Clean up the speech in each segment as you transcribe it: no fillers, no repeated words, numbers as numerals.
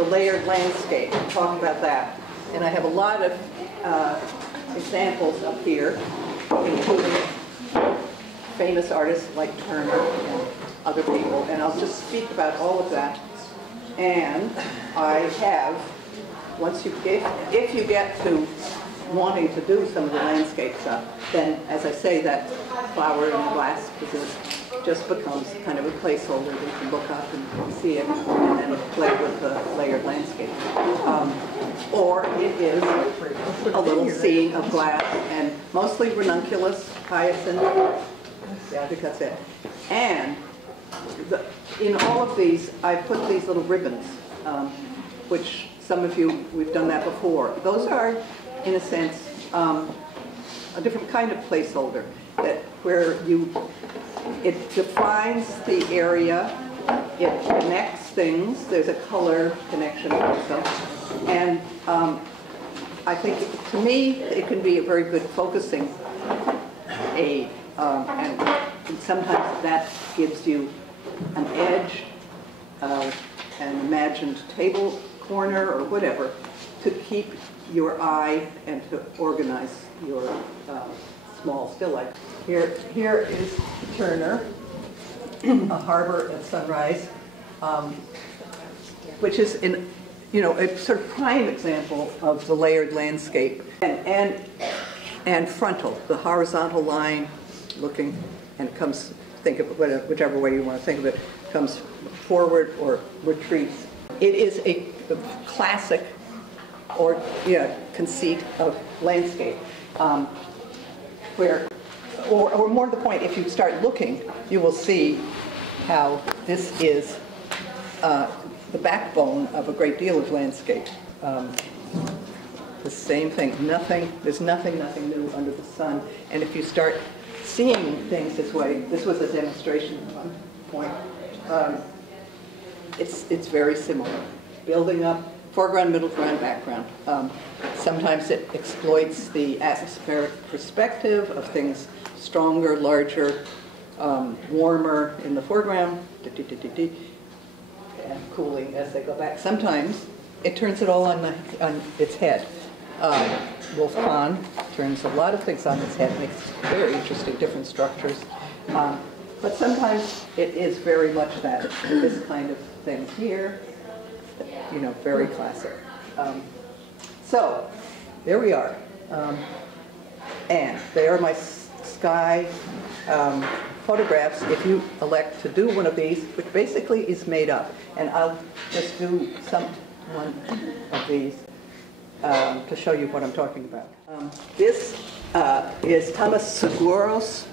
the layered landscape, talk about that. And I have a lot of examples up here, including famous artists like Turner and other people, and I'll just speak about all of that. And I have, if you get to wanting to do some of the landscape stuff, then, as I say, that flower in the glass just becomes kind of a placeholder that you can look up and see it and then play with the layered landscape. Or it is a little scene of glass, and mostly ranunculus, hyacinth. Yeah, I think that's it. And in all of these, I put these little ribbons, which some of you, we've done that before. Those are, in a sense, a different kind of placeholder, where it defines the area, it connects things, there's a color connection also, and I think, to me, it can be a very good focusing aid, and sometimes that gives you an edge, an imagined table corner or whatever, to keep your eye and to organize your small still life. Here is Turner, a harbor at sunrise, which is a sort of prime example of the layered landscape, and frontal, the horizontal line looking, and comes, think of it whichever way you want to think of it, comes forward or retreats. It is a classic conceit of landscape, where, or more to the point, if you start looking, you will see how this is the backbone of a great deal of landscape. The same thing, there's nothing new under the sun. And if you start seeing things this way, this was a demonstration at one point, it's very similar. Building up, foreground, middle ground, background. Sometimes it exploits the atmospheric perspective of things stronger, larger, warmer in the foreground, and cooling as they go back. Sometimes it turns it all on its head. Wolf Kahn turns a lot of things on its head, makes very interesting different structures. But sometimes it is very much that, this kind of thing here, very classic. So, there we are. And they are my sky photographs. If you elect to do one of these, which basically is made up, and I'll just do one of these to show you what I'm talking about. This is Thomas Seguros.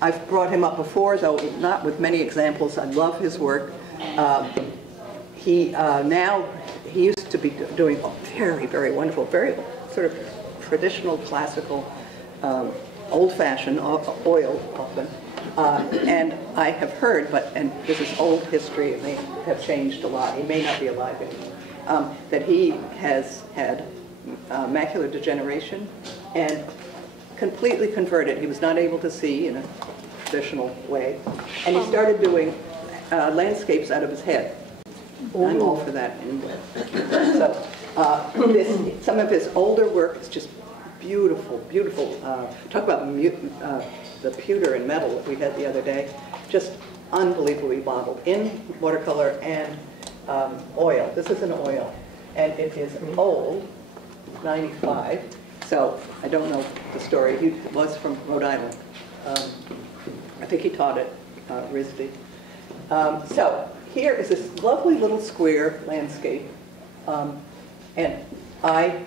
I've brought him up before, though not with many examples. I love his work. He used to be doing very, very wonderful, very sort of traditional, classical, old-fashioned oil often. And I have heard, and this is old history, it may have changed a lot, he may not be alive anymore, that he has had macular degeneration and completely converted. He was not able to see in a traditional way. And he started doing landscapes out of his head. I'm all for that anyway. So some of his older work is just beautiful, beautiful. Talk about the pewter and metal that we had the other day. Just unbelievably modeled in watercolor and oil. This is an oil, and it is old, 95. So I don't know the story. He was from Rhode Island. I think he taught at RISD. So here is this lovely little square landscape, and I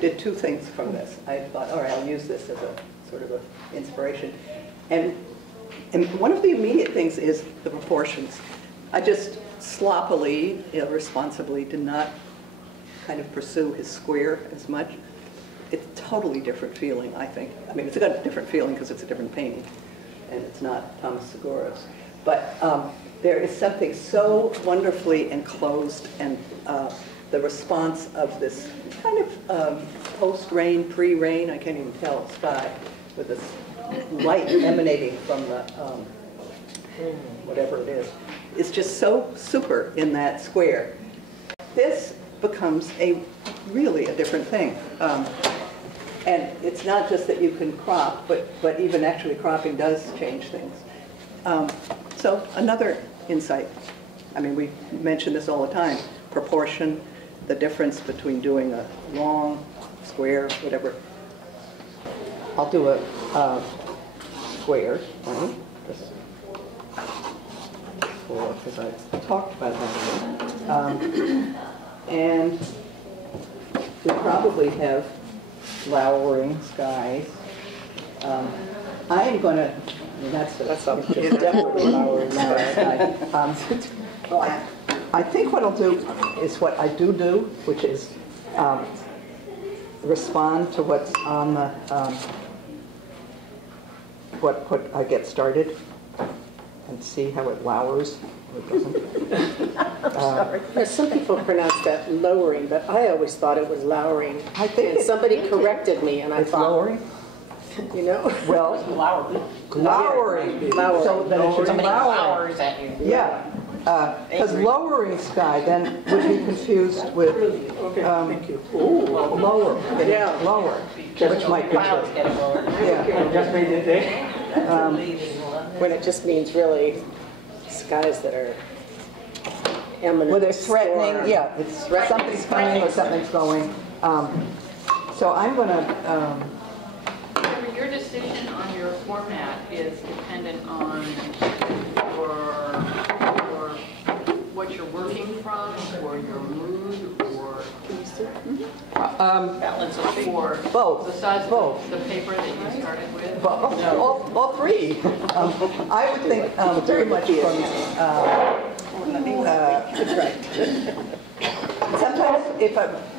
did two things from this. I thought, all right, I'll use this as a sort of an inspiration. And one of the immediate things is the proportions. I just sloppily, irresponsibly did not kind of pursue his square as much. It's a totally different feeling, I think. I mean, it's got a different feeling because it's a different painting, and it's not Thomas Seguros. But there is something so wonderfully enclosed, and the response of this kind of post-rain, pre-rain, I can't even tell, sky, with this light emanating from the, whatever it is. It's just so super in that square. this becomes really a different thing. And it's not just that you can crop, but even actually cropping does change things. So another insight. I mean, we mention this all the time, proportion, the difference between doing a long, square, whatever. I'll do a square, right? Because I talked about that. And we probably have lowering skies. I am going to, that's definitely lowering sky. I think what I'll do is what I do, which is respond to what's on the, what I get started, and see how it lowers or it doesn't. Some people pronounce that lowering, but I always thought it was lowering. I think somebody corrected me, and I thought lowering. You know, well, lowering. So then it should be lowering. At you. Yeah, because lowering sky then would be confused with lower. Yeah, lower, which might be Clouds true. getting lower. Yeah. Just made it there. when it just means really skies that are imminent. Well, they're threatening, storm. yeah, it's something's coming or something's going. So I'm going to, Your decision on your format is dependent on what you're working from, or your mood, or balance of for both. besides Both. the paper that you started with. all three. I would think very much from, sometimes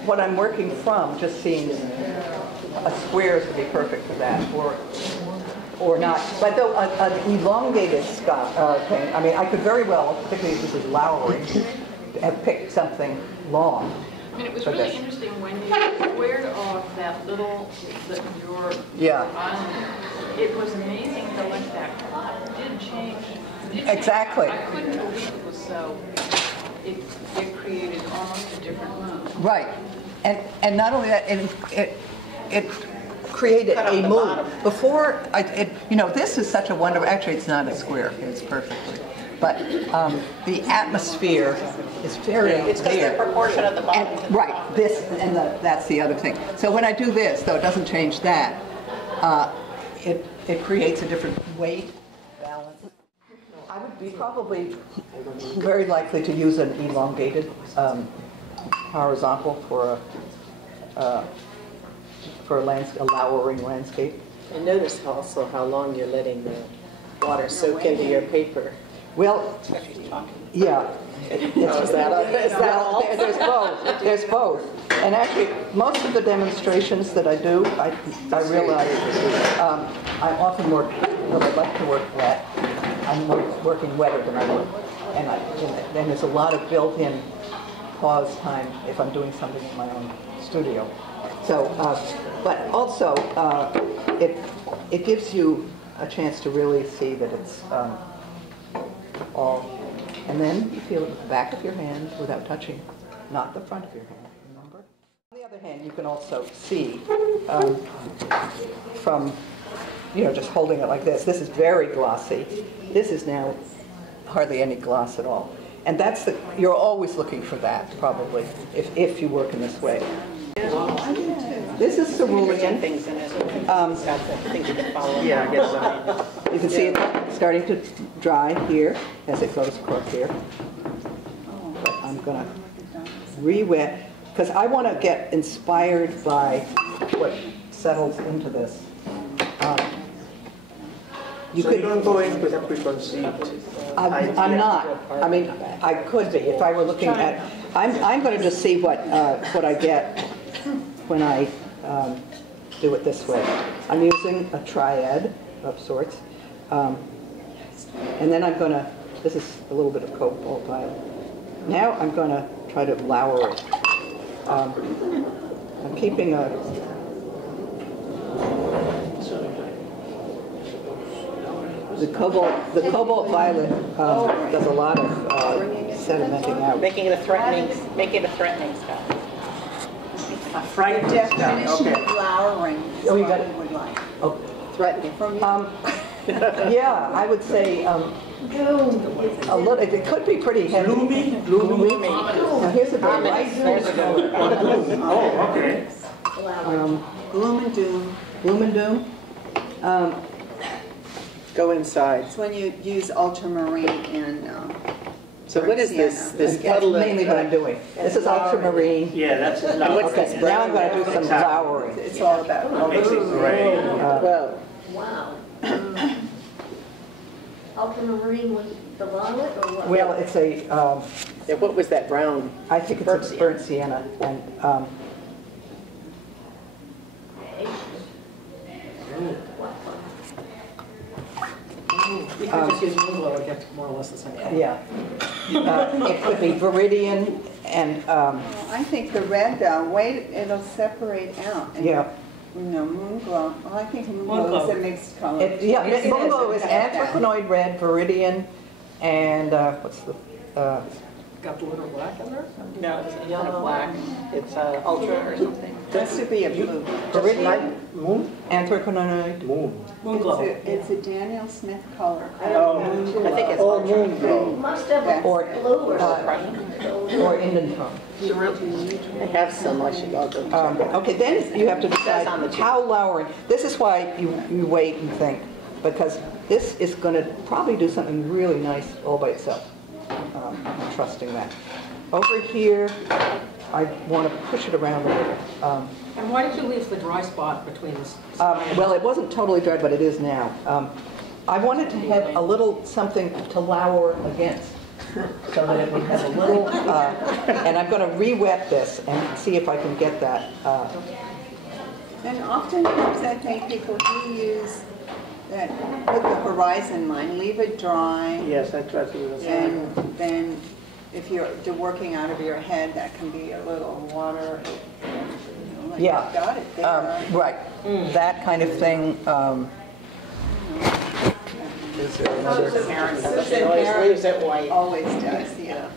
what I'm working from just seems a square would be perfect for that, or not. But though an elongated thing, I mean, I could very well, particularly if this is lowering, have picked something long. I mean, it was really interesting when you squared off that little, Yeah. island. It was amazing how much that plot did change. Exactly. I couldn't believe it was so. It created almost a different mood. Right, and not only that, it created a mood. Before, this is such a wonderful, actually it's not a square, it's perfectly. But the atmosphere is very clear. It's because the proportion of the bottom. Right, that's the other thing. So when I do this, though it doesn't change that, it creates a different weight, balance. I would be probably very likely to use an elongated horizontal for a lowering landscape. And notice also how long you're letting the water soak into your paper. Well, yeah. Is that all? There's both. And actually, most of the demonstrations that I do, I realize I often work, well, I like to work wet. I'm working wetter than I work. And there's a lot of built-in pause time if I'm doing something in my own studio. So, but also, it gives you a chance to really see that it's all, and then you feel it with the back of your hand without touching, not the front of your hand, remember? On the other hand, you can also see from, just holding it like this. This is very glossy. This is now hardly any gloss at all. And you're always looking for that, probably, if you work in this way. This is cerulean. Things in it. Yeah, I guess so. You can see it starting to dry here as it goes across here. But I'm going to re-wet, because I want to get inspired by what settles into this. You don't go in with a preconceived idea. I'm not. I mean, I could be if I were looking at. I'm going to just see what I get when I do it this way. I'm using a triad of sorts, and then I'm going to. This is a little bit of cobalt violet. Now I'm going to try to lower it. I'm keeping a. The cobalt violet does a lot of sedimenting out. Making it a threatening sky. A fried sky, Definition okay. of flowering is Oh, you what got we it? would like. Oh, Threatening. From you. yeah, I would say a little, it could be pretty heavy. Gloomy? Now, here's a very light color. Oh, okay. Gloom and doom. Gloom and doom. Go inside. It's when you use ultramarine and So what is this? sienna. This That's puddle mainly what I'm doing. This is ultramarine. Yeah, that's it. What's Okay, this now I'm going to do some Exactly. flowering. It's all about Makes it gray. Well, Wow. Ultramarine was the violet or what? Well, it's a, yeah, what was that brown? I think it's a burnt sienna, and You can just use moon glow and get more or less the same color. yeah. It could be viridian and, I think the red though, wait, it'll separate out. And, yeah. You know, moon glow. Well, I think moon glow is a mixed color. Yeah, It moon glow is Have that. anthraquinoid red, viridian, and what's the, Got the little black in there? No, it's not a black. It's ultra or something. Has to be a blue. viridian, Moon? anthraquinoid. Moon. Moon glow. It's a Daniel Smith color. Oh, I think it's oh, ultra. moon glow. Must have a Or, blue or or Indian tone. I have some, I should all go check. Okay, then you have to decide on the check. how lowering. This is why you wait and think, because this is going to probably do something really nice all by itself. I'm trusting that. Over here, I want to push it around a little. And why did you leave the dry spot between this? Well, it wasn't totally dry, but it is now. I wanted to have a little something to lower against, so that it would have a little, and I'm going to re-wet this and see if I can get that. And oftentimes I think people do use that with the horizon line, leave it dry. Yes, I try to do the same. And then if you're working out of your head, that can be a little water. You know, like Yeah. you've got it there. Right, that kind of thing. Is there another? She always leaves it white. Always does, yeah.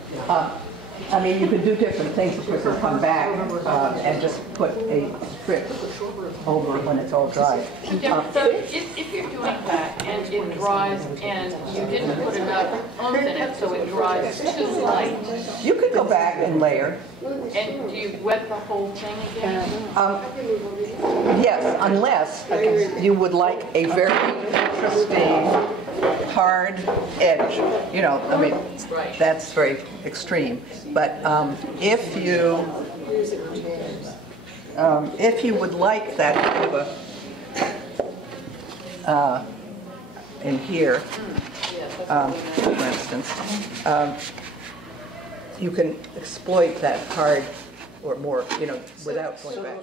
I mean, you could do different things, of course, and come back and just put a strip over it when it's all dry. So if you're doing that and it dries and you didn't put enough oomph in it, so it dries too light, You could go back and layer. and do you wet the whole thing again? Yes, unless you would like a very interesting hard edge. You know, I mean, that's very extreme. But if you would like that kind of a, in here, for instance, you can exploit that hard or more, you know, without going back.